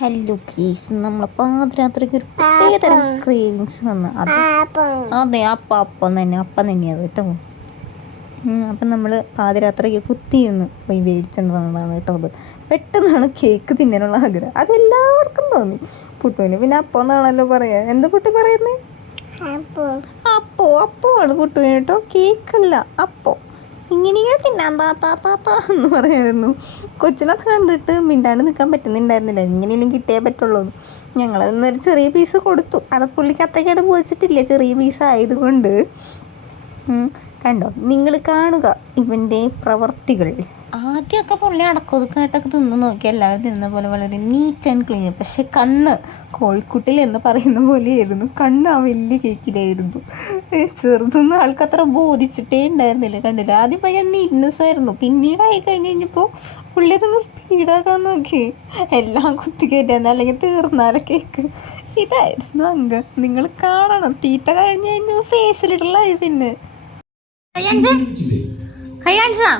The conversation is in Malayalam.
ഹലോ കേസ് നമ്മളെ പാതിരാത്രിക്ക് ഒരു പ്രത്യേകതരം ക്രേവിങ്സ് വന്ന് അത് അതെ അപ്പം തന്നെയാണ് കേട്ടോ. അപ്പം നമ്മൾ പാതിരാത്രിക്ക് കുത്തിയിരുന്ന് പോയി മേടിച്ചുകൊണ്ട് വന്നതാണ് കേട്ടോ. അത് പെട്ടെന്നാണ് കേക്ക് തിന്നാനുള്ള ആഗ്രഹം, അതെല്ലാവർക്കും തോന്നി. പുട്ടുവിന് പിന്നെ അപ്പം എന്നാണല്ലോ പറയാ. എന്താ പുട്ടി പറയുന്നത്? അപ്പമാണ് പുട്ടുവിന് കേട്ടോ, കേക്കല്ല അപ്പോ. ഇങ്ങനെ തിന്നാൻ താത്താ എന്ന് പറയായിരുന്നു. കൊച്ചിനത് കണ്ടിട്ട് മിണ്ടാണ്ട് നിൽക്കാൻ പറ്റുന്നുണ്ടായിരുന്നില്ല. ഇങ്ങനെയെങ്കിലും കിട്ടിയേ പറ്റുള്ളൂ. ഞങ്ങളതിന്നൊരു ചെറിയ പീസ് കൊടുത്തു. അത് പുള്ളിക്ക് അത്രയ്ക്കായിട്ട് പോയിച്ചിട്ടില്ല, ചെറിയ പീസ് ആയതുകൊണ്ട്. കണ്ടോ, നിങ്ങൾ കാണുക ഇവൻ്റെ പ്രവർത്തികൾ. ആദ്യമൊക്കെ പുള്ളി അടക്കൊതുക്കായിട്ടൊക്കെ തിന്ന് നോക്കി, എല്ലാവരും തിന്ന പോലെ വളരെ നീറ്റ് ആൻഡ് ക്ലീൻ. പക്ഷെ കണ്ണ് കോഴിക്കുട്ടിൽ എന്ന് പറയുന്ന പോലെയായിരുന്നു. കണ്ണ് ആ വലിയ കേക്കിലായിരുന്നു. ചെറുതൊന്നും ആൾക്കത്ര ബോധിച്ചിട്ടേ ഉണ്ടായിരുന്നില്ല. കണ്ടില്ല, ആദ്യം ഭയങ്കര നീറ്റ്നെസ് ആയിരുന്നു. പിന്നീടായി കഴിഞ്ഞപ്പോൾ പുള്ളി അതങ്ങ് സ്പീഡാക്കാൻ നോക്കി. എല്ലാം കുത്തിക്കയറ്റാന്ന്, അല്ലെങ്കിൽ തീർന്നാലെ കേക്ക്. ഇതായിരുന്നു അംഗം. നിങ്ങൾ കാണണം. തീറ്റ കഴിഞ്ഞ് കഴിഞ്ഞപ്പോൾ ഫേഷ്യലിട്ടുള്ളതായി. പിന്നെ കയ്യാൻസാ